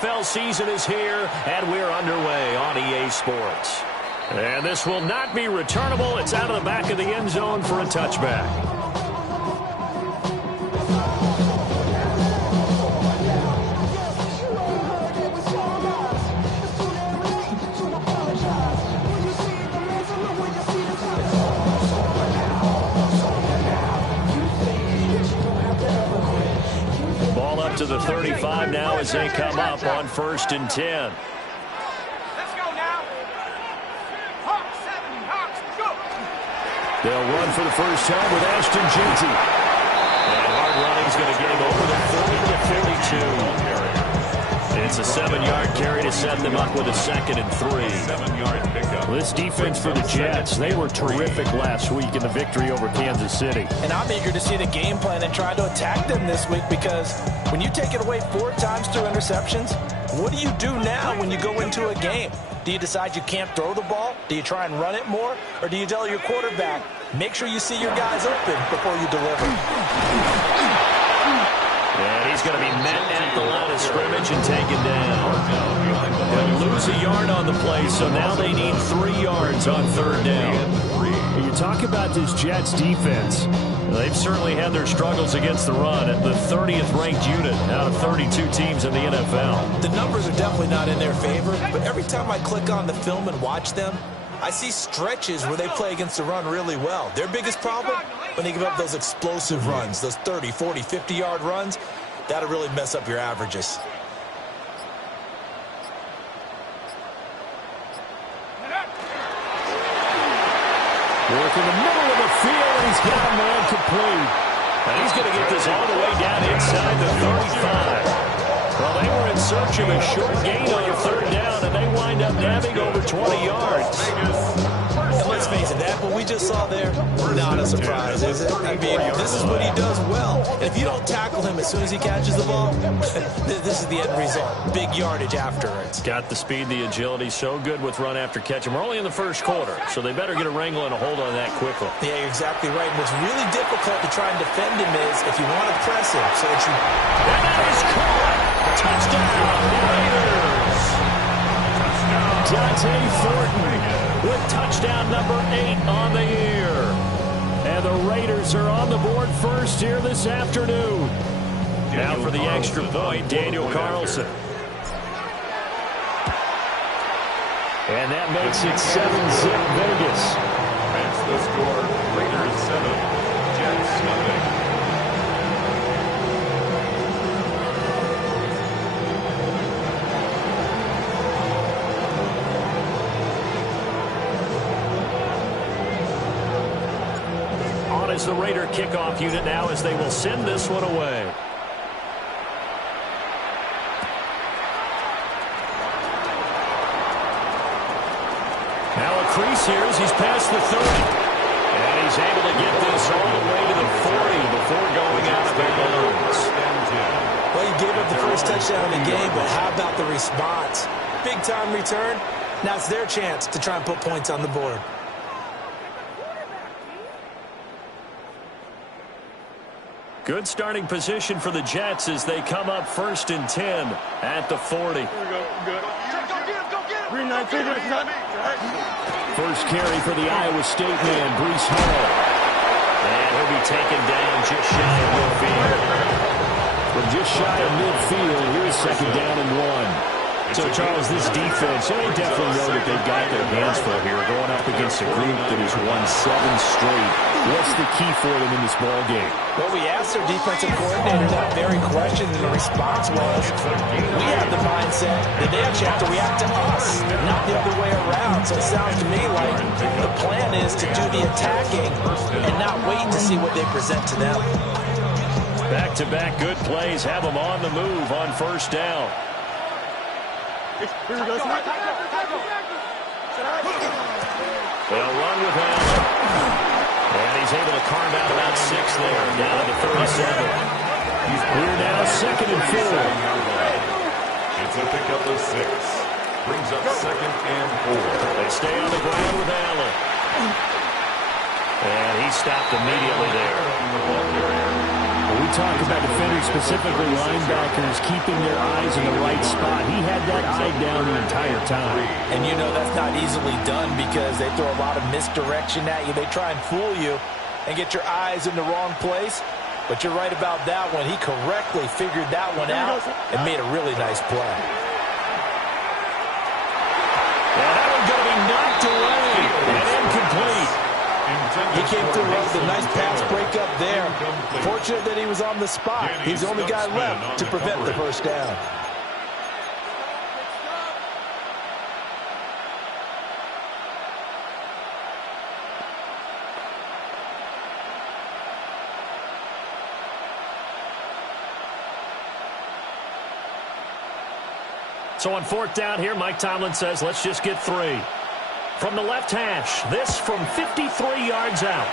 NFL season is here, and we're underway on EA Sports. And this will not be returnable. It's out of the back of the end zone for a touchback. To the 35 now as they come up on 1st and 10. Let's go now. Hawks 7, Hawks, go. They'll run for the first time with Ashton Jeanty. And hard running is going to get him over the 40 to 42. It's a 7-yard carry to set them up with a 2nd and 3. 7-yard pickup. This defense for the Jets, they were terrific last week in the victory over Kansas City. And I'm eager to see the game plan and try to attack them this week, because when you take it away 4 times through interceptions, what do you do now when you go into a game? Do you decide you can't throw the ball? Do you try and run it more? Or do you tell your quarterback, make sure you see your guys open before you deliver? And he's going to be met at the line of scrimmage and taken down. They'll lose a yard on the play, so now they need 3 yards on 3rd down. You talk about this Jets defense. They've certainly had their struggles against the run at the 30th ranked unit out of 32 teams in the NFL. The numbers are definitely not in their favor, but every time I click on the film and watch them, I see stretches where they play against the run really well. Their biggest problem, when they give up those explosive runs, those 30, 40, 50-yard runs, that'll really mess up your averages. Work in the middle of the field, and he's got a man complete. And he's going to get this all the way down inside the 35. Well, they were in search of a short gain on a 3rd down, and they wind up nabbing over 20 yards. And let's face it, that what we just saw there, not a surprise, is it? I mean, this is what he does well. And if you don't tackle him as soon as he catches the ball, this is the end result. Big yardage after it. Got the speed, the agility, so good with run after catch. And we're only in the 1st quarter, so they better get a wrangle and a hold on that quickly. Yeah, you're exactly right. And what's really difficult to try and defend him is if you want to press him so that you... And that is caught! Touchdown, Raiders! Dante Thornton with touchdown number 8 on the year. And the Raiders are on the board first here this afternoon. Now for the extra point, Daniel Carlson. And that makes it 7-zip Vegas. That's the score. Raiders 7, Jets nothing. Is the Raider kickoff unit now as they will send this one away. Now a crease here as he's past the 30. And he's able to get this all the way to the 40 before going out of bounds. Well, he gave up the first touchdown of the game, but how about the response? Big time return. Now it's their chance to try and put points on the board. Good starting position for the Jets as they come up 1st and 10 at the 40. First carry for the Iowa State man, Breece Hall. And he'll be taken down just shy of midfield. From just shy of midfield, here's 2nd down and 1. So, Charles, this defense, they definitely know that they've got their hands full here, going up against a group that has won 7 straight. What's the key for them in this ball game? Well, we asked their defensive coordinator that very question, and the response was, we have the mindset that they actually have to react to us, not the other way around. So it sounds to me like the plan is to do the attacking and not wait to see what they present to them. Back-to-back good plays have them on the move on 1st down. Here we go. They'll run with Allen. And he's able to carve out about 6 there, down to the 37. He's here now, 2nd and 4. It's a pickup of 6. Brings up 2nd and 4. They stay on the ground with Allen. And he stopped immediately there. We talk about defenders, specifically linebackers, keeping their eyes in the right spot. He had that eye down the entire time. And you know that's not easily done because they throw a lot of misdirection at you. They try and fool you and get your eyes in the wrong place. But you're right about that one. He correctly figured that one out and made a really nice play. And that one's going to be knocked away and incomplete. He came through with a nice pass breakup there. Fortunate that he was on the spot. He's the only guy left to prevent the first down. So on fourth down here, Mike Tomlin says, let's just get 3. From the left hash, this from 53 yards out.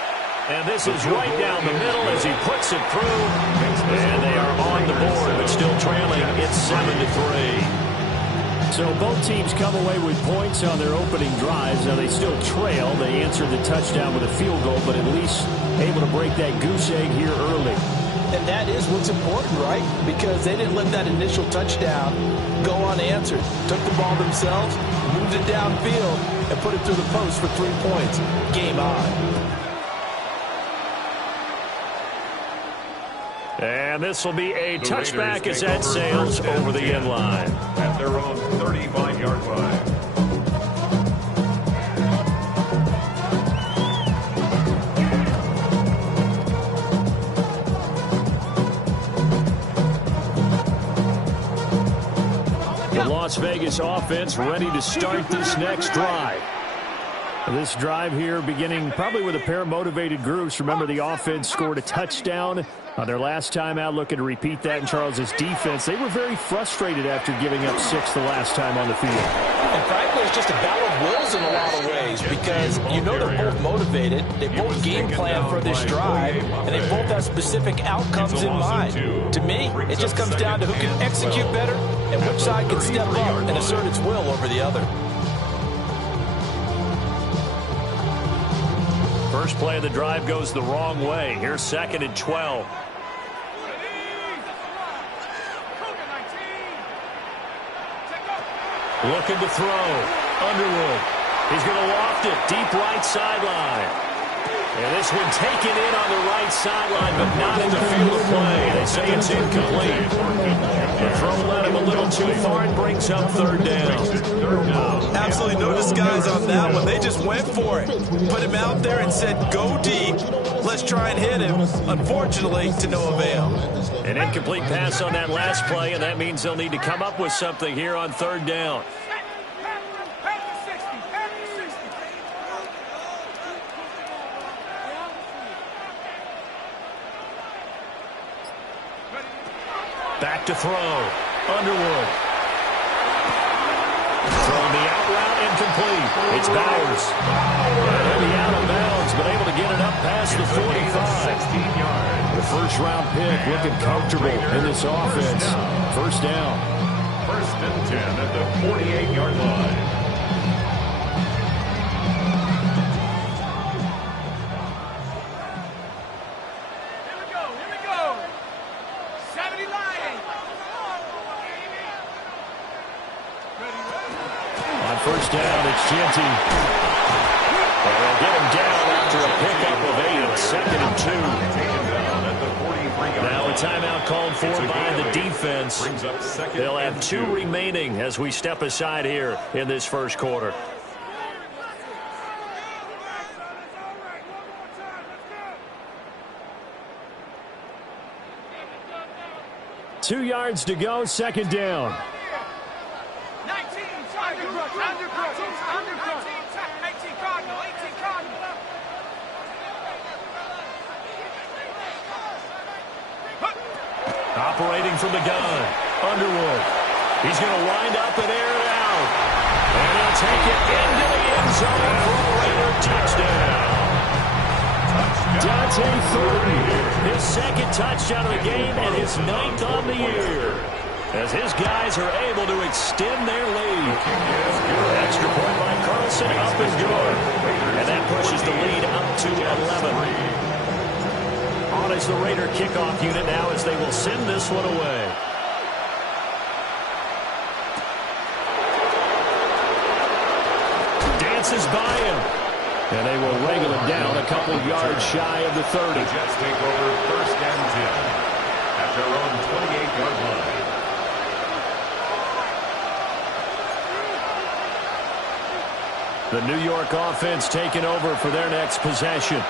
And this is right down the middle as he puts it through. And they are on the board, but still trailing. It's 7-3. So both teams come away with points on their opening drives. Now they still trail. They answered the touchdown with a field goal, but at least able to break that goose egg here early. And that is what's important, right? Because they didn't let that initial touchdown go unanswered. Took the ball themselves, moved it downfield, and put it through the post for 3 points. Game on. And this will be a touchback as that sails over the end line. At their own 35-yard line. The Las Vegas offense ready to start this next drive. This drive here beginning probably with a pair of motivated groups. Remember, the offense scored a touchdown on their last time out. Looking to repeat that in Charles's defense. They were very frustrated after giving up 6 the last time on the field. And frankly, it's just a battle of wills in a lot of ways because you know they're both motivated. They both game plan for this drive, and they both have specific outcomes in mind. To me, it just comes down to who can execute better and which side can step up and assert its will over the other. First play of the drive goes the wrong way. Here's 2nd and 12. Looking to throw. Underwood. He's going to loft it. Deep right sideline. And this one taken in on the right sideline, but not in the field of play. They say it's incomplete. The throw led him a little too far and brings up 3rd down. Absolutely no disguise on that one. They just went for it. Put him out there and said, go deep. Let's try and hit him. Unfortunately, to no avail. An incomplete pass on that last play, and that means they'll need to come up with something here on 3rd down. Back to throw. Underwood. Throwing the out route, incomplete. It's Bowers. And he'll be out of bounds, but able to get it up past the 45. The first-round pick looking comfortable in this offense. First down. 1st and 10 at the 48-yard line. First down, it's Genty. And they'll get him down after a pickup of 8, 2nd and 2. Now a timeout called for by the defense. They'll have 2 remaining as we step aside here in this first quarter. Two yards to go, 2nd down. Operating from the gun, Underwood. He's going to wind up and air it out. And he'll take it into the end zone for a Raider touchdown. Dante 30, his 2nd touchdown of the game and his 9th on the year. As his guys are able to extend their lead. Extra point by Carlson, up and good. And that pushes the lead up to 11. On as the Raider kickoff unit now as they will send this one away. Dances by him. And they will wrangle him down a couple yards shy of the 30. The Jets take over 1st and 10 at their own 28-yard line. The New York offense taking over for their next possession.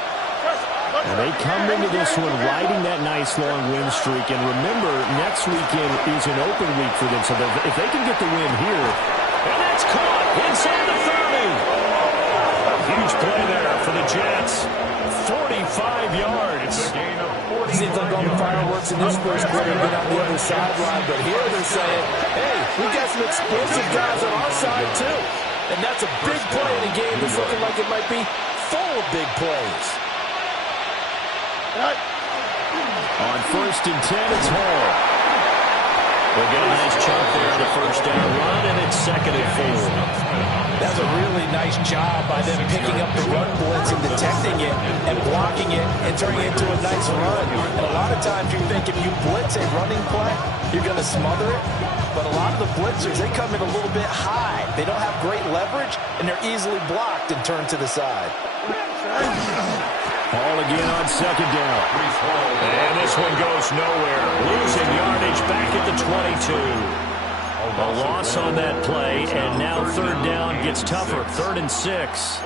And they come into this one riding that nice long win streak. And remember, next weekend is an open week for them. So if they can get the win here, and that's caught inside the 30. Huge play there for the Jets. 45 yards. Seems like all the fireworks in this first quarter have been on the other sideline. But here they're saying, hey, we got some explosive guys on our side too. And that's a big play in a game that's looking like it might be full of big plays. On 1st and 10, it's Hall. They get a nice chunk there on the first down run, and it's 2nd and 4. That's a really nice job by them picking up the run blitz and detecting it and blocking it and turning it into a nice run. And a lot of times you think if you blitz a running play, you're going to smother it. But a lot of the blitzers, they come in a little bit high. They don't have great leverage, and they're easily blocked and turned to the side. Hall again on 2nd down. And this one goes nowhere. Losing yardage back at the 22. A loss on that play, and now 3rd down gets tougher. 3rd and 6.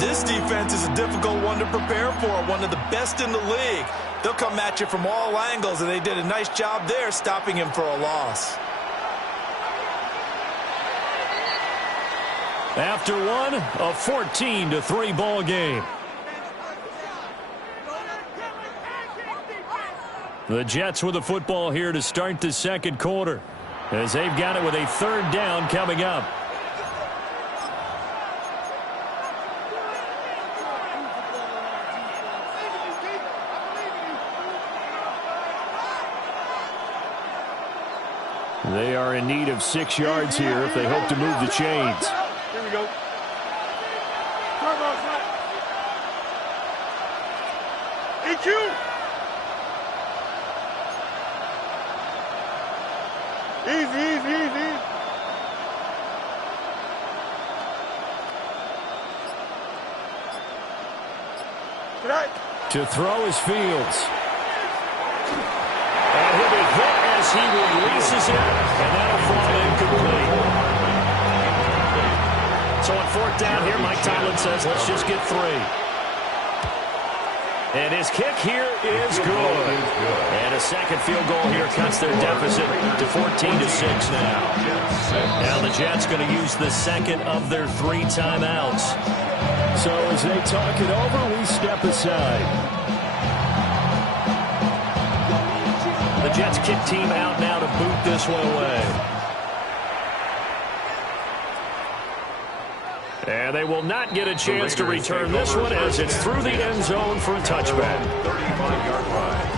This defense is a difficult one to prepare for, one of the best in the league. They'll come at you from all angles, and they did a nice job there stopping him for a loss. After one, a 14-3 ball game. The Jets with the football here to start the 2nd quarter, as they've got it with a 3rd down coming up. They are in need of 6 yards here if they hope to move the chains. Here we go. EQ. Easy. To throw is Fields. And he'll be hit as he releases it, and that'll fall incomplete. So on 4th down here, Mike Tomlin says, let's just get 3. And his kick here is good. And a 2nd field goal here cuts their deficit to 14-6 now. Now the Jets going to use the 2nd of their 3 timeouts. So as they talk it over, we step aside. The Jets kick team out now to boot this one away. And they will not get a chance to return this one as it's through the end zone for a touchback. 35-yard line.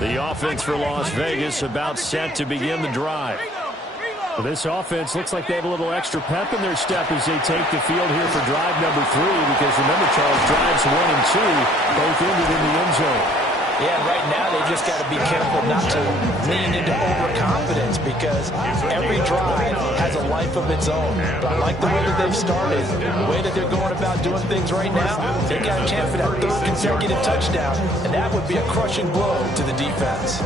The offense for Las Vegas about set to begin the drive. This offense looks like they have a little extra pep in their step as they take the field here for drive number 3, because remember, Charles, drives 1 and 2 both ended in the end zone. Yeah, right now they just got to be careful not to lean into overconfidence, because every drive has a life of its own. But I like the way that they've started, the way that they're going about doing things right now. They got a chance for that 3rd consecutive touchdown, and that would be a crushing blow to the defense.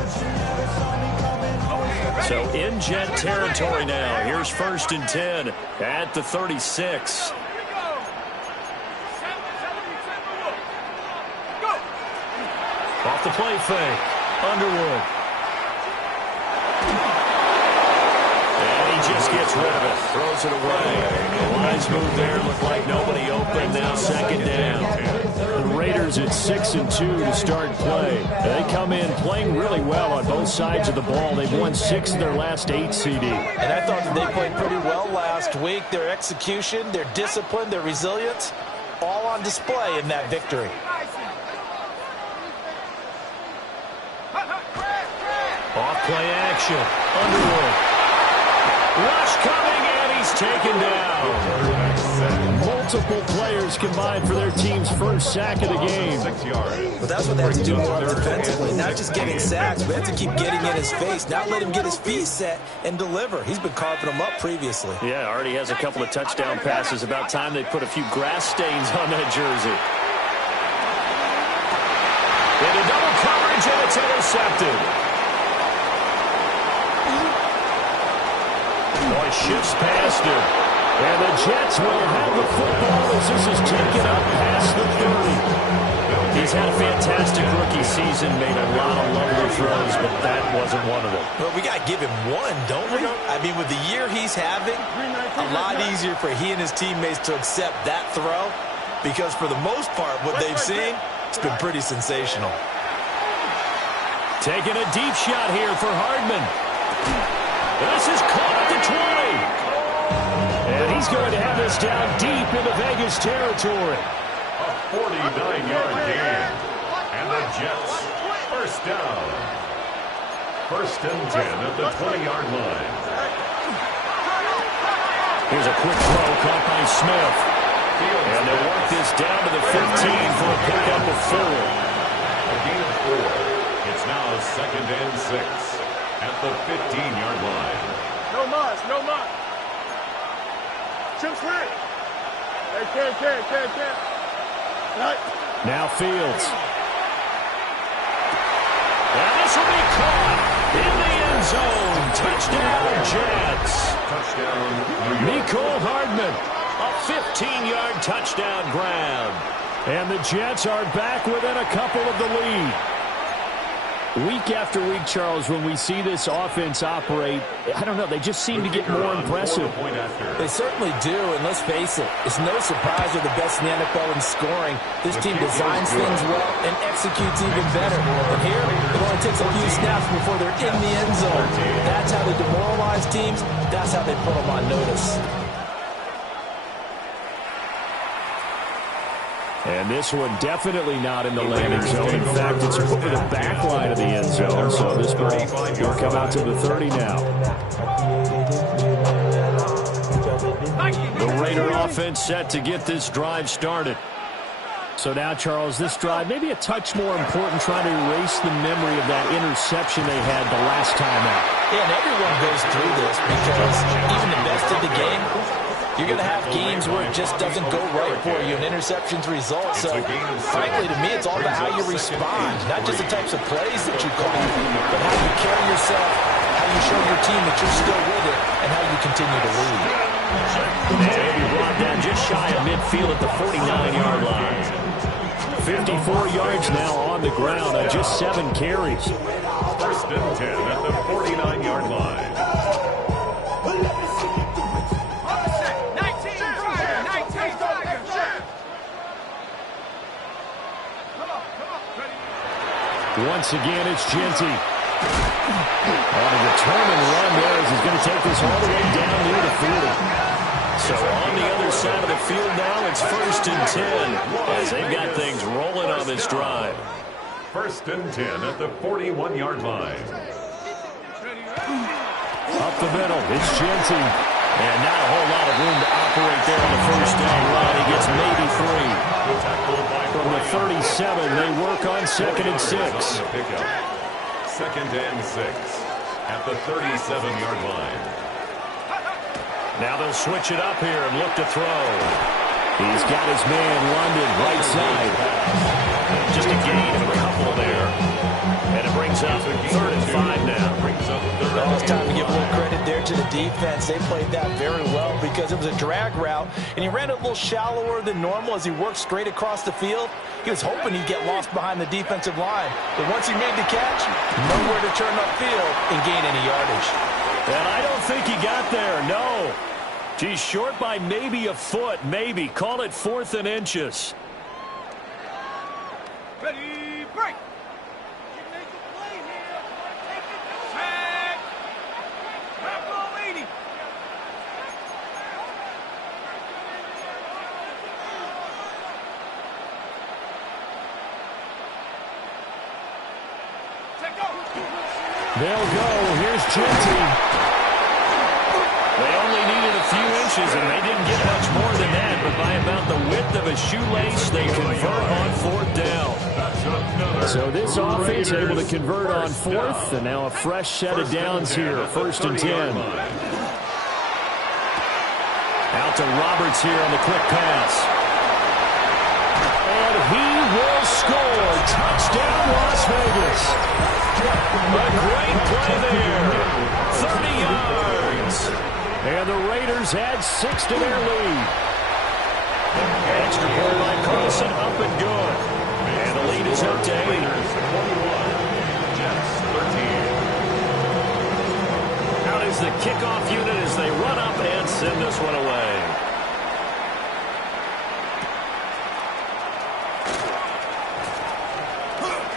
So in Jet territory now. Here's 1st and 10 at the 36. Off the play fake. Underwood. And he just gets rid of it. Throws it away. The lines move there. Looked like nobody open. Now 2nd down. The Raiders at 6 and 2 to start play. They come in playing really well on both sides of the ball. They've won 6 of their last 8 CD. And I thought that they played pretty well last week. Their execution, their discipline, their resilience, all on display in that victory. Off play action. Underwood. Rush coming, and he's taken down. Multiple players combined for their team's first sack of the game. But that's what they have to do more defensively. Not just getting sacks, but have to keep getting in his face. Not let him get his feet set and deliver. He's been carving them up previously. Yeah, already has a couple of touchdown passes. About time they put a few grass stains on that jersey. Into double coverage, and it's intercepted. Boy, shifts past him. And the Jets will have the football as this is taken up past the 30. He's had a fantastic rookie season, made a lot of lovely throws, but that wasn't one of them. Well, we got to give him one, don't we? I mean, with the year he's having, a lot easier for he and his teammates to accept that throw, because for the most part, what they've seen, it's been pretty sensational. Taking a deep shot here for Hardman. This is caught at the 20. And he's going to have this down deep into Vegas territory. A 49-yard gain. And the Jets, first down. First and 10 at the 20-yard line. Here's a quick throw caught by Smith. And they'll work this down to the 15 for a pickup of 4. A gain of 4. It's now second and 6 at the 15-yard line. No mas, no mas. Chip's ready. Hey, can't. Right. Now Fields. And this will be caught in the end zone. Touchdown, Jets. Touchdown, New York. Mecole Hardman, a 15-yard touchdown grab. And the Jets are back within a couple of the lead. Week after week, Charles, when we see this offense operate, I don't know, they just seem to get more impressive. They certainly do, and let's face it, it's no surprise they're the best in the NFL in scoring. This team designs things well and executes even better. And here, it only takes a few snaps before they're in the end zone. That's how they demoralize teams. That's how they put them on notice. And this one definitely not in the landing zone. In fact, it's over the back line of the end zone. So this ball will come out to the 30 now. The Raider offense set to get this drive started. So now, Charles, this drive maybe a touch more important, trying to erase the memory of that interception they had the last time out. Yeah, and everyone goes through this because even the best of the game, you're going to have games where it just doesn't go right for you, and interceptions result. So, frankly, to me, it's all about how you respond, not just the types of plays that you call, but how you carry yourself, how you show your team that you're still with it, and how you continue to lead. And he'll be brought down just shy of midfield at the 49-yard line. 54 yards now on the ground on just 7 carries. First and 10 at the 49-yard line. Once again, it's Genty. On a determined run there as he's going to take this all the way down near the 40. So on the other side of the field now, it's first and 10 as they've got things rolling on this drive. First and 10 at the 41-yard line. Up the middle, it's Genty. And not a whole lot of room to operate there on the first down run. He gets maybe 3. From the 37, they work on second and 6. Second and 6 at the 37-yard line. Now they'll switch it up here and look to throw. He's got his man London right side. Just a gain of a couple there. And it brings up third and 5 now. Well, it's time to give a little credit there to the defense. They played that very well because it was a drag route, and he ran it a little shallower than normal as he worked straight across the field. He was hoping he'd get lost behind the defensive line. But once he made the catch, nowhere to turn upfield and gain any yardage. And I don't think he got there, no. He's short by maybe a foot, maybe. Call it 4th and inches. Ready, break. They'll go. Here's Genty. inches, and they didn't get much more than that, but by about the width of a shoelace, they convert on 4th down. So this offense able to convert on 4th, and now a fresh set of downs here, 1st and 10. Out to Roberts here on the quick pass. And he will score. Touchdown, Las Vegas. A great play there. 30 yards. And the Raiders add 6 to their lead. Extra point by Carlson, up and good. And the lead is up to 8. 21. Jets 13. Out is the kickoff unit as they run up and send this one away.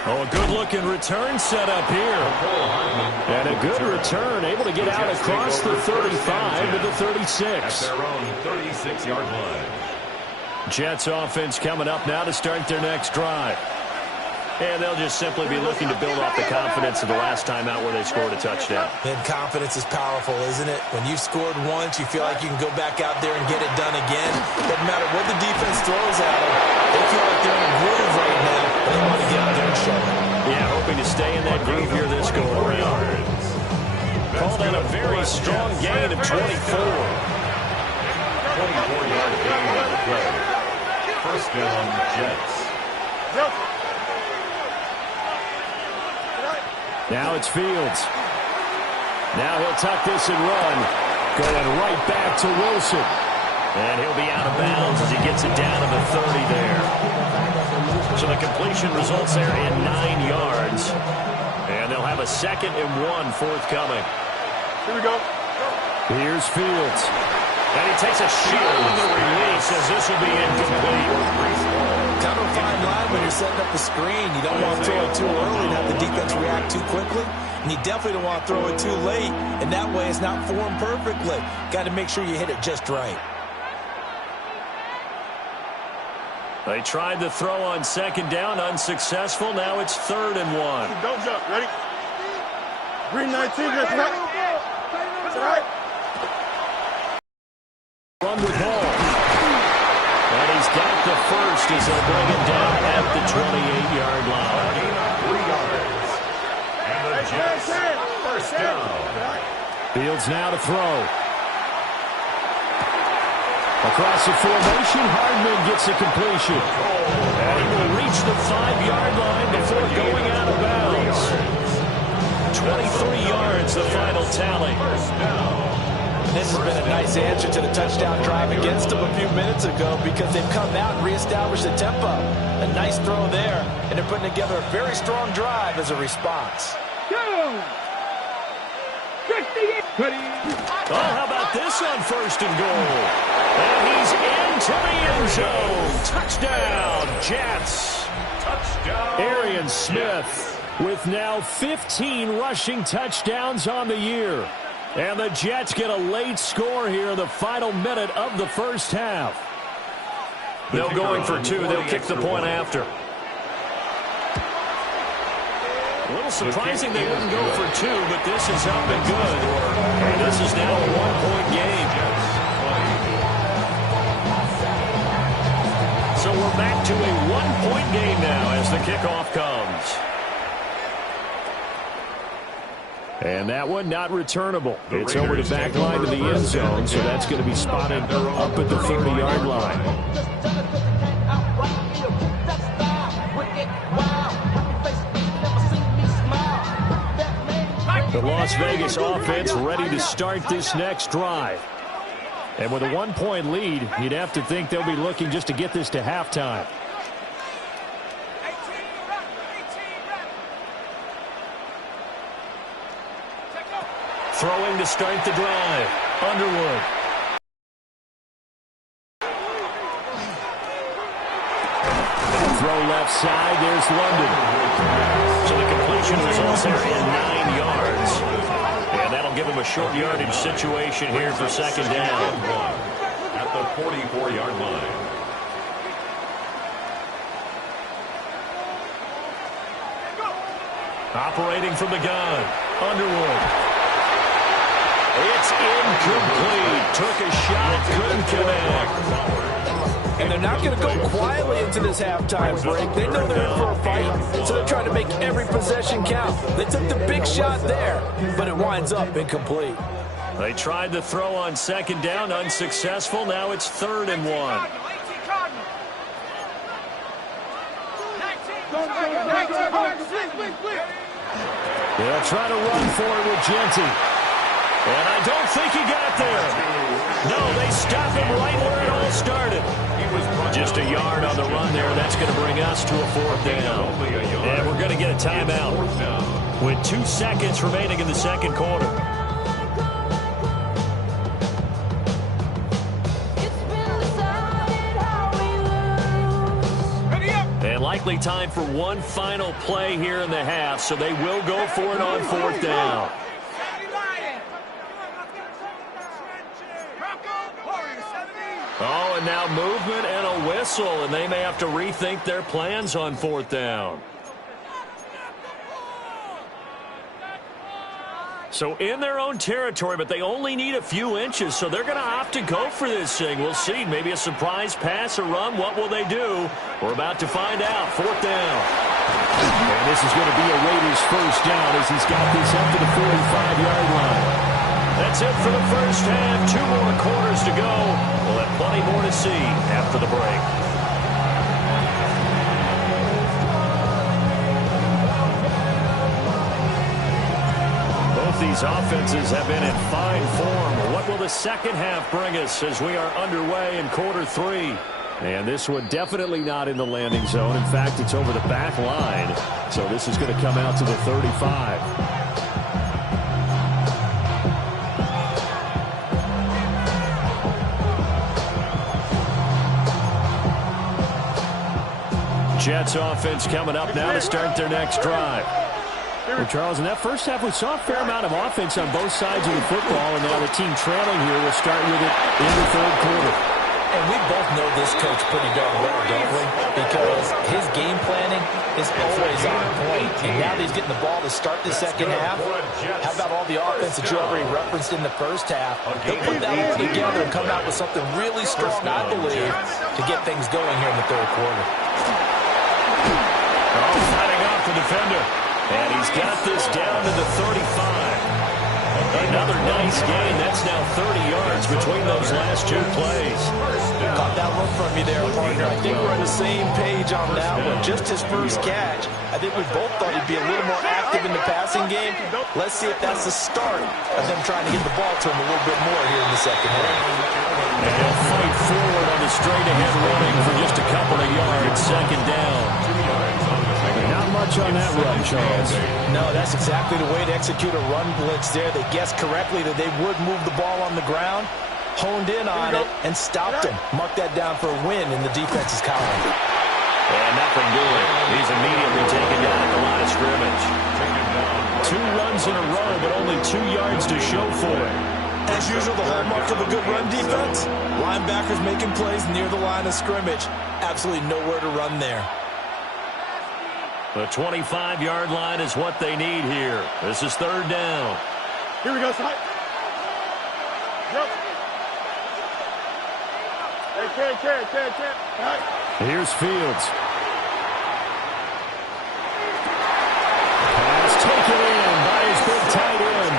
Oh, a good-looking return set up here. And a good return, able to get out across the 35 to the 36. At their own 36-yard line. Jets offense coming up now to start their next drive. And they'll just simply be looking to build off the confidence of the last time out where they scored a touchdown. And confidence is powerful, isn't it? When you scored once, you feel like you can go back out there and get it done again. Doesn't matter what the defense throws at them. They feel like they're in a groove right now, but they want to get out there and show it. Yeah, hoping to stay in that groove here this go-around. Called out a very strong gain of 24. 24-yard gain on the play. First down, Jets. Now it's Fields. Now he'll tuck this and run. Going right back to Wilson. And he'll be out of bounds as he gets it down to the 30 there. So the completion results there in 9 yards. And they'll have a 2nd and 1 forthcoming. Here we go. Here's Fields. And he takes a shot on the release as this will be incomplete. Kind of a fine line when you're setting up the screen. You don't want to throw it too early and have the defense react too quickly. And you definitely don't want to throw it too late. And that way it's not formed perfectly. Got to make sure you hit it just right. They tried to throw on 2nd down, unsuccessful. Now it's 3rd and 1. Don't jump. Ready? Green 19. That's right. That's right. Run with ball. And he's got the first as they'll bring him down at the 28-yard line. 3 yards. And the Jets first down. Fields now to throw. Across the formation, Hardman gets the completion. And he will reach the 5-yard line before going out of bounds. 23 yards, the final tally. First down. This has been a nice answer to the touchdown drive against them a few minutes ago because they've come out and reestablished the tempo. A nice throw there, and they're putting together a very strong drive as a response. Oh, how about this on 1st and goal? And he's into the end zone. Touchdown, Jets. Touchdown, Arian Smith with now 15 rushing touchdowns on the year. And the Jets get a late score here in the final minute of the first half. They'll going for 2. They'll kick the point after. A little surprising they wouldn't go for 2, but this is up and good. And this is now a 1-point game. So we're back to a 1-point game now as the kickoff comes. And that one not returnable. It's over the back line to the end zone, so that's going to be spotted up at the 30-yard line. The Las Vegas offense ready to start this next drive. And with a 1-point lead, you'd have to think they'll be looking just to get this to halftime. Throwing to start the drive. Underwood. Throw left side. There's London. So the completion results there in 9 yards. And that'll give him a short yardage situation here for 2nd down. At the 44-yard line. Operating from the gun. Underwood. It's incomplete. Took a shot, couldn't connect. And they're not going to go quietly into this halftime break. They know they're in for a fight, so they're trying to make every possession count. They took the big shot there, but it winds up incomplete. They tried to throw on second down, unsuccessful. Now it's 3rd and 1. They'll try to run for it with Genty. And I don't think he got there. No, they stop him right where it all started. Just a yard on the run there. That's going to bring us to a 4th down. And we're going to get a timeout with 2 seconds remaining in the second quarter. And likely time for one final play here in the half, so they will go for it on 4th down. Oh, and now movement and a whistle, and they may have to rethink their plans on 4th down. So in their own territory, but they only need a few inches, so they're going to opt to go for this thing. We'll see. Maybe a surprise pass or run. What will they do? We're about to find out. 4th down. And this is going to be a Raiders first down as he's got this up to the 45-yard line. That's it for the first half. 2 more quarters to go. We'll have plenty more to see after the break. Both these offenses have been in fine form. What will the second half bring us as we are underway in quarter 3? And this one definitely not in the landing zone. In fact, it's over the back line. So this is going to come out to the 35. Jets offense coming up now to start their next drive. Well, Charles, in that first half, we saw a fair amount of offense on both sides of the football, and now the team trailing here will start with it in the 3rd quarter. And we both know this coach pretty darn well, don't we? Because his game planning is always on point. And now that he's getting the ball to start the second half, how about all the offense that you already referenced in the first half? He'll put that all together and come out with something really strong, I believe, to get things going here in the 3rd quarter. Fighting off the defender. And he's got this down to the 35. Another nice gain. That's now 30 yards between those last 2 plays. Caught that look from you there, partner. I think we're on the same page on that one. Just his first catch. I think we both thought he'd be a little more active in the passing game. Let's see if that's the start of them trying to get the ball to him a little bit more here in the second half. And he'll fight forward on the straight-ahead running for just a couple of yards. Second down. Not much on that run, Charles. No, that's exactly the way to execute a run blitz there. They guessed correctly that they would move the ball on the ground, honed in on it, and stopped him. Mark that down for a win in the defense's column. And nothing doing. He's immediately taken down at the line of scrimmage. 2 runs in a row, but only 2 yards to show for it. As usual, the hallmark of a good run defense, linebackers making plays near the line of scrimmage. Absolutely nowhere to run there. The 25-yard line is what they need here. This is 3rd down. Here we go, side. Yep. Hey, carry. Here's Fields. Pass taken in by his big tight end.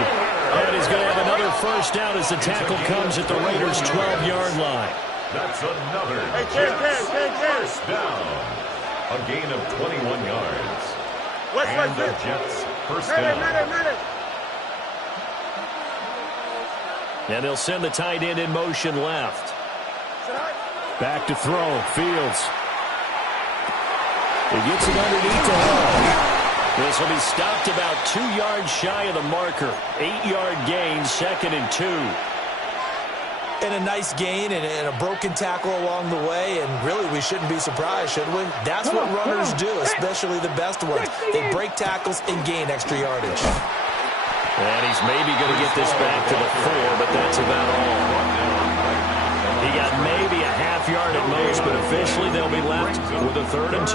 And he's going to have another first down as the tackle comes at the Raiders' 12-yard line. That's another first down. A gain of 21 yards. And the Jets first down. And they'll send the tight end in motion left. Back to throw. Fields. He gets it underneath to Hall. This will be stopped about 2 yards shy of the marker. 8-yard gain, 2nd and 2. And a nice gain and a broken tackle along the way, and really we shouldn't be surprised, should we? That's what runners do, especially the best ones. They break tackles and gain extra yardage. And he's maybe going to get this back to the 4, but that's about all. He got maybe a half yard at most, but officially they'll be left with a 3rd and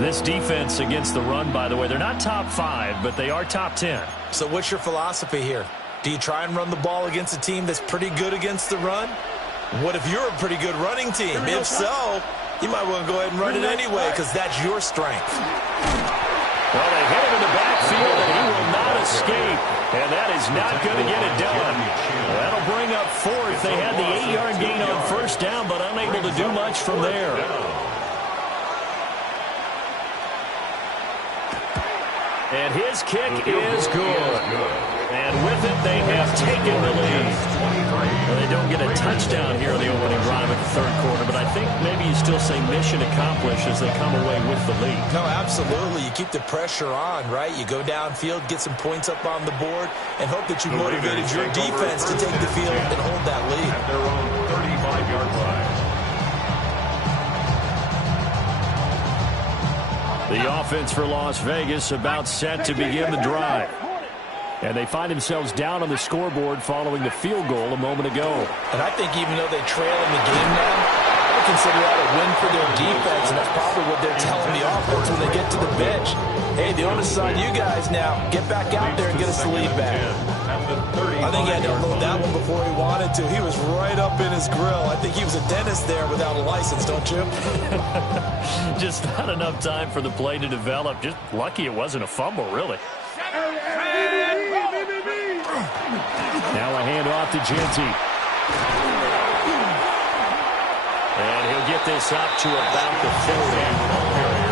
2. This defense against the run, by the way, they're not top 5, but they are top 10. So what's your philosophy here? Do you try and run the ball against a team that's pretty good against the run? What if you're a pretty good running team? If so, you might want to go ahead and run it anyway because that's your strength. Well, they hit him in the backfield, and he will not escape. And that is not going to get it done. That'll bring up fourth. They had the 8-yard gain on first down, but unable to do much from there. And his kick is good. And with it, they have taken the lead. Well, they don't get a touchdown here in the opening drive of the third quarter, but I think maybe you still say mission accomplished as they come away with the lead. No, absolutely. You keep the pressure on, right? You go downfield, get some points up on the board, and hope that you motivated your defense to take the field and hold that lead. At their own 35-yard line. The offense for Las Vegas about set to begin the drive. And they find themselves down on the scoreboard following the field goal a moment ago. And I think even though they trail in the game now, I would consider that a win for their defense, and that's probably what they're telling the offense when they get to the bench. Hey, the onus is on you guys now. Get back out there and get us the lead back. I think he had to unload that one before he wanted to. He was right up in his grill. I think he was a dentist there without a license, don't you? Just not enough time for the play to develop. Just lucky it wasn't a fumble, really. Now a handoff to Genty. And he'll get this up to about the 40.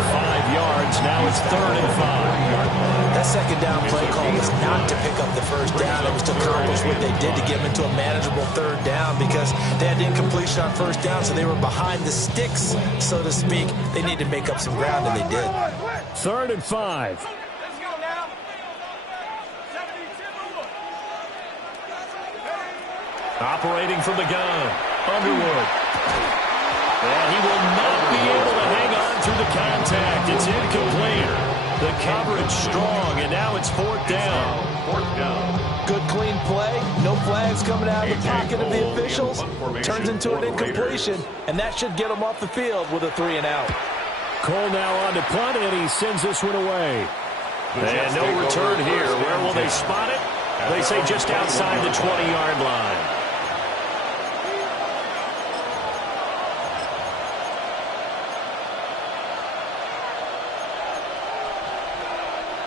5 yards. Now it's 3rd and 5. That second down play call was not to pick up the first down. It was to accomplish what they did to get them into a manageable 3rd down because they had incompletion on first down, so they were behind the sticks, so to speak. They needed to make up some ground, and they did. 3rd and 5. Operating from the gun, Underwood. And he will not be able to hang on through the contact. It's incomplete. The coverage strong, and now it's 4th down. 4th down. Good, clean play. No flags coming out of the pocket of the officials. Turns into an incompletion, and that should get them off the field with a 3 and out. Cole now on to punt, and he sends this one away. And no return here. Where will they spot it? They say just outside the 20-yard line.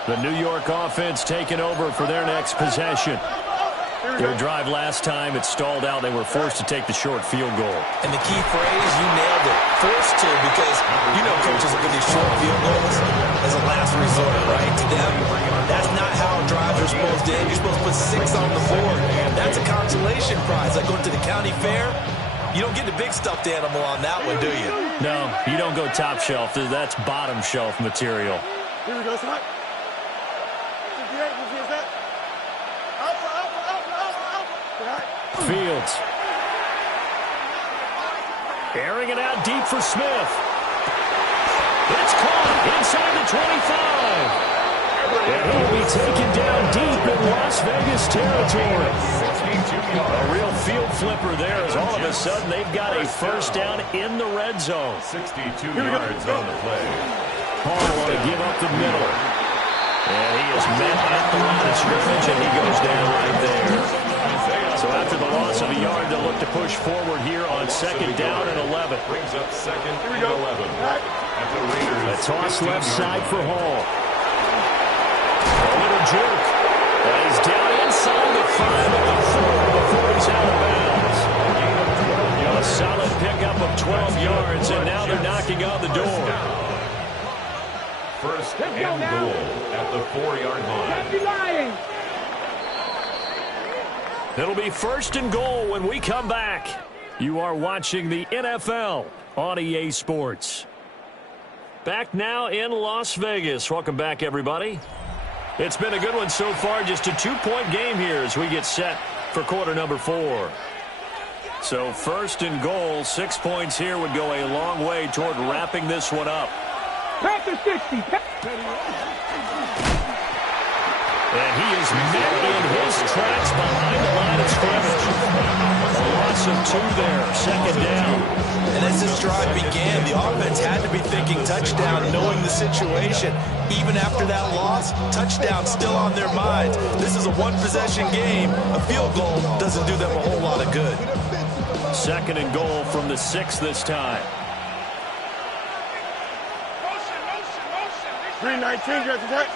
The New York offense taking over for their next possession. Their drive last time, it stalled out. They were forced to take the short field goal. And the key phrase, you nailed it. Forced to, because you know coaches look at these short field goals as a last resort, right? To them, that's not how drives are supposed to end. You're supposed to put 6 on the board. That's a consolation prize. Like going to the county fair, you don't get the big stuffed animal on that one, do you? No, you don't go top shelf. That's bottom shelf material. Here we go, son. Fields. Airing it out deep for Smith. It's caught inside the 25. And he'll be taken down deep in Las Vegas territory. A real field flipper there as all of a sudden they've got a first down in the red zone. 62 yards on the play. Hall want to give up the middle. And he is met at the line of scrimmage, and he goes down right there. So after the loss of a yard, they'll look to push forward here on 2nd down and 11. Brings up 2nd and 11. At the Raiders. A toss left side for Hall. A little jerk. And he's down inside the 5 of the 4 before he's out of bounds. A solid pickup of 12 yards, and now they're knocking on the door. 1st and goal at the 4-yard line. It'll be 1st and goal when we come back. You are watching the NFL on EA Sports. Back now in Las Vegas. Welcome back, everybody. It's been a good one so far. Just a 2-point game here as we get set for quarter number 4. So 1st and goal, 6 points here would go a long way toward wrapping this one up. Panther 60. And he is met in his tracks behind the line of scrimmage. A loss of there, second down. And as this drive began, the offense had to be thinking touchdown, knowing the situation. Even after that loss, touchdown still on their minds. This is a one-possession game. A field goal doesn't do them a whole lot of good. Second and goal from the 6 this time. 319, just attack.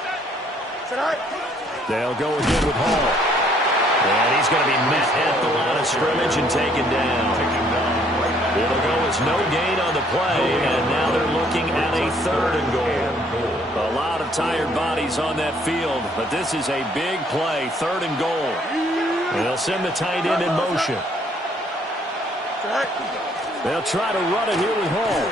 They'll go again with Hall. And he's going to be met at the line of scrimmage and taken down. It'll go as no gain on the play, and now they're looking at a 3rd and goal. A lot of tired bodies on that field, but this is a big play, 3rd and goal. And they'll send the tight end in motion. They'll try to run it here with Hall.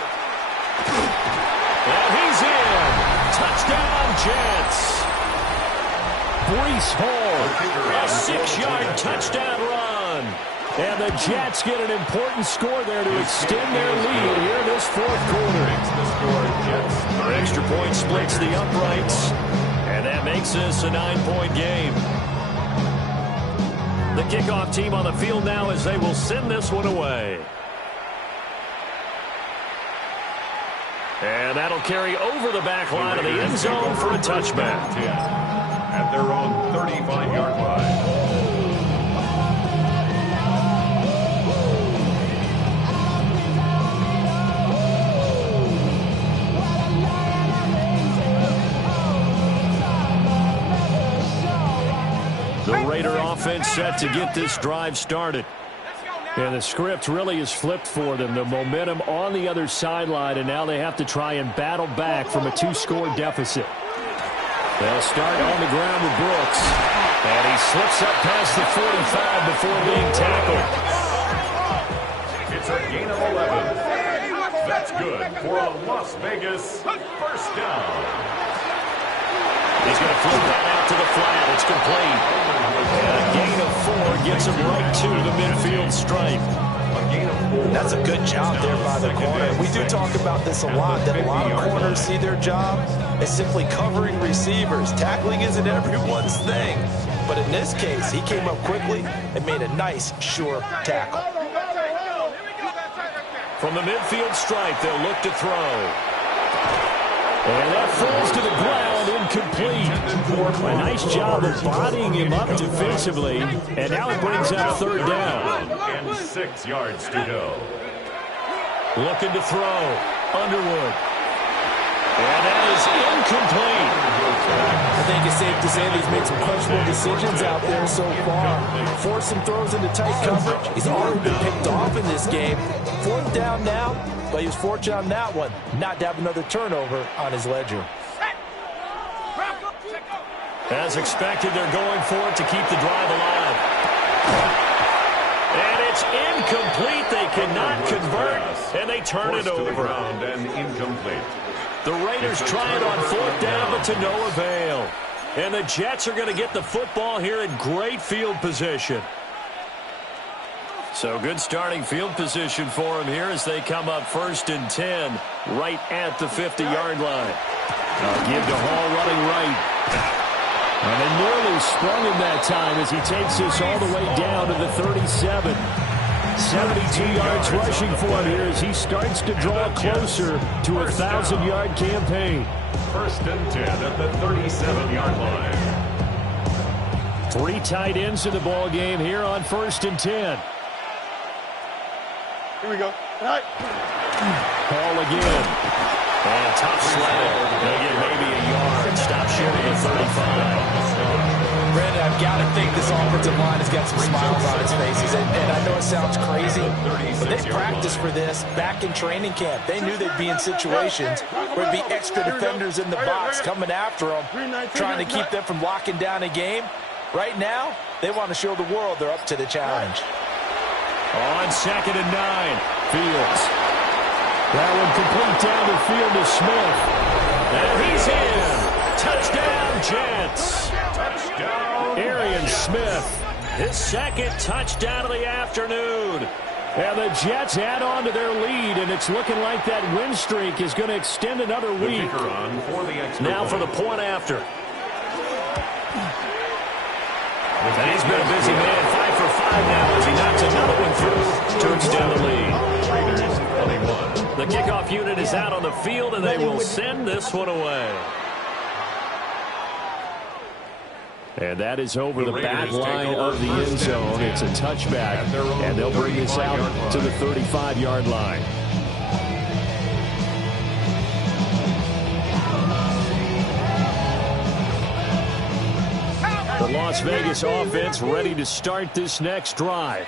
And he's in. Touchdown, Jets. Brees Hall, a 6-yard touchdown run. And the Jets get an important score there to extend their lead here in this 4th quarter. Extra point splits the uprights, and that makes this a 9-point game. The kickoff team on the field now as they will send this one away. And that'll carry over the back line of the end zone for a touchback. At their own 35-yard line. The Raider offense set to get this drive started. And the script really is flipped for them. The momentum on the other sideline, and now they have to try and battle back from a 2-score deficit. They'll start on the ground with Brooks. And he slips up past the 45 before being tackled. It's a gain of 11. That's good for a Las Vegas 1st down. He's going to flip that out to the flat. It's complete. And a gain of 4 gets him right to the midfield stripe. That's a good job there by the corner. We do talk about this a lot, that a lot of corners see their job as simply covering receivers. Tackling isn't everyone's thing. But in this case, he came up quickly and made a nice, sure tackle. From the midfield stripe, they'll look to throw. And that falls to the ground, incomplete. A nice job of bodying him up defensively, and now it brings up 3rd down. And 6 yards to go. Looking to throw. Underwood. And that is incomplete. I think it's safe to say that he's made some questionable decisions out there so far. Forced some throws into tight coverage. He's already been picked off in this game. 4th down now. But he was fortunate on that one, not to have another turnover on his ledger. As expected, they're going for it to keep the drive alive. And it's incomplete. They cannot convert, and they turn it over. And incomplete. The Raiders try it on 4th down, but to no avail. And the Jets are going to get the football here in great field position. So good starting field position for them here as they come up 1st and 10 right at the 50-yard line. They'll give to Hall running right. And they nearly sprung him that time as he takes this all the way down to the 37. 72 yards rushing for him here as he starts to draw closer to a 1,000-yard campaign. 1st and 10 at the 37-yard line. 3 tight ends in the ball game here on 1st and 10. Here we go. Right. Hall again. And tough slam. They'll get maybe a yard. Stop short of the 35. Brandon, I've got to think this offensive line has got some smiles on its faces. And I know it sounds crazy, but they practiced for this back in training camp. They knew they'd be in situations where there'd be extra defenders in the box coming after them, trying to keep them from locking down a game. Right now, they want to show the world they're up to the challenge. On 2nd and 9, Fields. That one complete down the field to Smith. And he's in. Touchdown, Jets. Touchdown. Arian Smith, his 2nd touchdown of the afternoon. And the Jets add on to their lead, and it's looking like that win streak is going to extend another week. Now for the point after. And he's been a busy man. 5 for for 5 now as he knocks another one through to extend the lead. Raiders 21. The kickoff unit is out on the field, and they will send this one away. And that is over the back line of the end zone. It's a touchback, and they'll bring this out to the 35-yard line. The Las Vegas offense ready to start this next drive.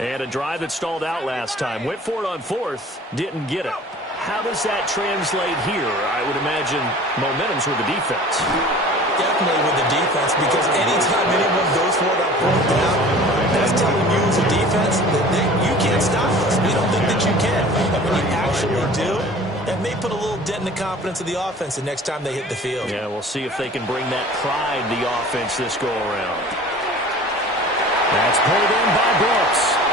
And a drive that stalled out last time. Went for it on 4th, didn't get it. How does that translate here? I would imagine momentum's with the defense. Definitely with the defense, because anytime anyone goes for it on 4th down, that's telling you as a defense that you can't stop us. We don't think that you can. And when you actually do, that may put a little dent in the confidence of the offense the next time they hit the field. Yeah, we'll see if they can bring that pride to the offense this go-around. That's pulled in by Brooks.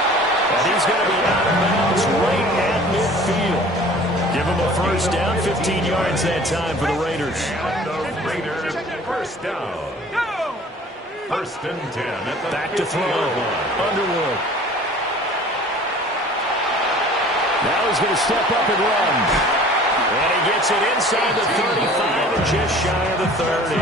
And he's going to be out of bounds right at midfield. Give him a first down, 15 yards that time for the Raiders. And the Raiders first down. First and 10 at the Back to throw. Underwood. Now he's going to step up and run. And he gets it inside the 35 and just shy of the 30.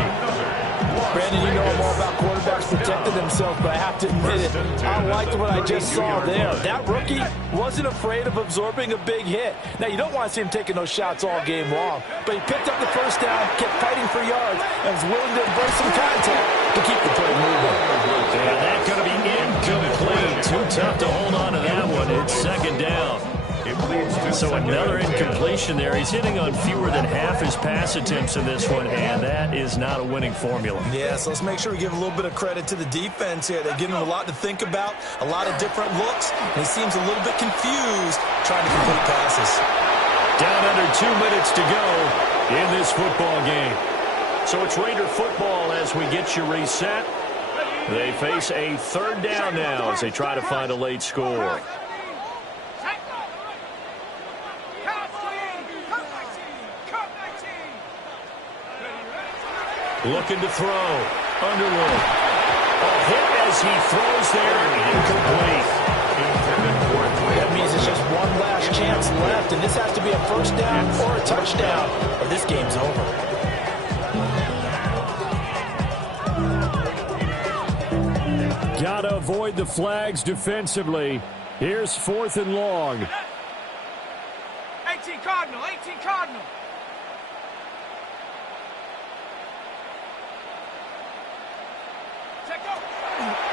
Brandon, you know I'm all about quarterbacks protecting themselves, but I have to admit it, I liked what I just saw there. That rookie wasn't afraid of absorbing a big hit. Now, you don't want to see him taking those shots all game long, but he picked up the first down, kept fighting for yards, and was willing to embrace some contact to keep the play moving. And that's going to be incomplete. Too tough to hold on to that one. It's second down. So another incompletion there. He's hitting on fewer than half his pass attempts in this one, and that is not a winning formula. Yeah, so let's make sure we give a little bit of credit to the defense here. They're giving him a lot to think about, a lot of different looks, and he seems a little bit confused trying to complete passes. Down under 2 minutes to go in this football game. So it's Raider football as we get you reset. They face a third down now as they try to find a late score. Looking to throw. Underwood. A hit as he throws there. Incomplete. That means it's just one last chance left, and this has to be a first down or a touchdown, or this game's over. Gotta avoid the flags defensively. Here's 4th and long. 18 Cardinal, 18 Cardinal.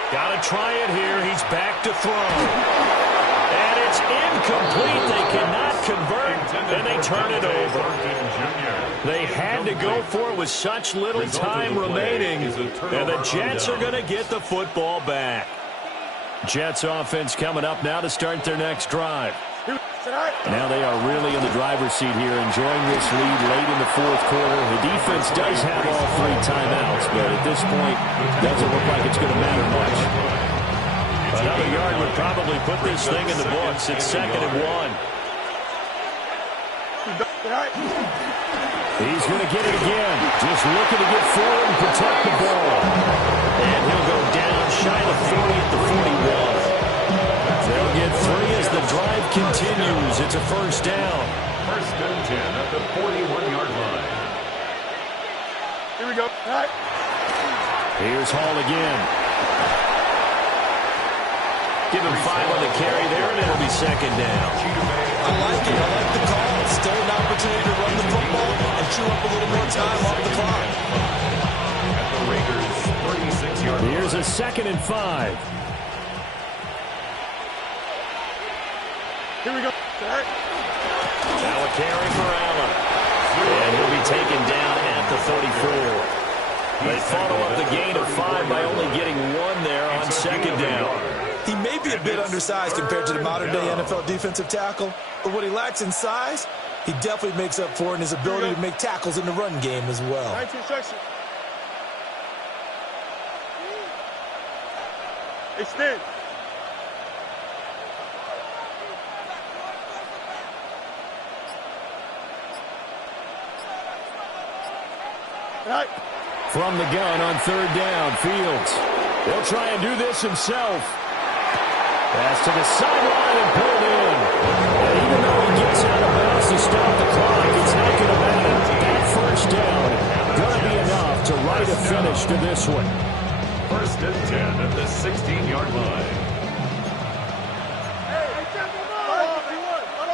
Got to try it here. He's back to throw. And it's incomplete. They cannot convert, and they turn it over. They had to go for it with such little time remaining, and the Jets are going to get the football back. Jets offense coming up now to start their next drive. Now they are really in the driver's seat here, enjoying this lead late in the 4th quarter. The defense does have all 3 timeouts, but at this point, doesn't look like it's going to matter much. Another yard would probably put this thing in the books. It's 2nd and 1. He's going to get it again. Just looking to get forward and protect the ball. And he'll go down shy of 40 at the 41. They'll get 3 as the drive continues. It's a first down. First and 10 at the 41-yard line. Here we go. All right. Here's Hall again. Give him 5 on the carry there, and it'll be second down. I like it. I like the call. Still an opportunity to run the football and chew up a little more time off the clock. At the Raiders' 36-yard line. Here's a 2nd and 5. Here we go. All right. Now a carry for Allen. And he'll be taken down at the 34. They follow up the gain of 5 by only getting 1 there on second down. He may be a bit undersized compared to the modern-day NFL defensive tackle, but what he lacks in size, he definitely makes up for in his ability to make tackles in the run game as well. 19 section. Extend. From the gun on 3rd down, Fields. He'll try and do this himself. Pass to the sideline and pulled in. And even though he gets out of bounds to stop the clock, it's not going to matter. That first down going to be enough to write a finish to this one. 1st and 10 at the 16-yard line.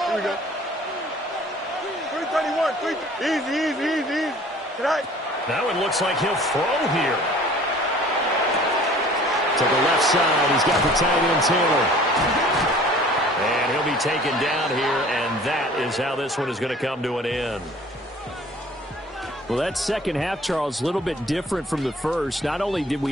Here we go. 331. Easy. Tonight. That one looks like he'll throw here. To the left side, he's got the tight end Taylor. And he'll be taken down here, and that is how this one is going to come to an end. Well, that second half, Charles, a little bit different from the first. Not only did we have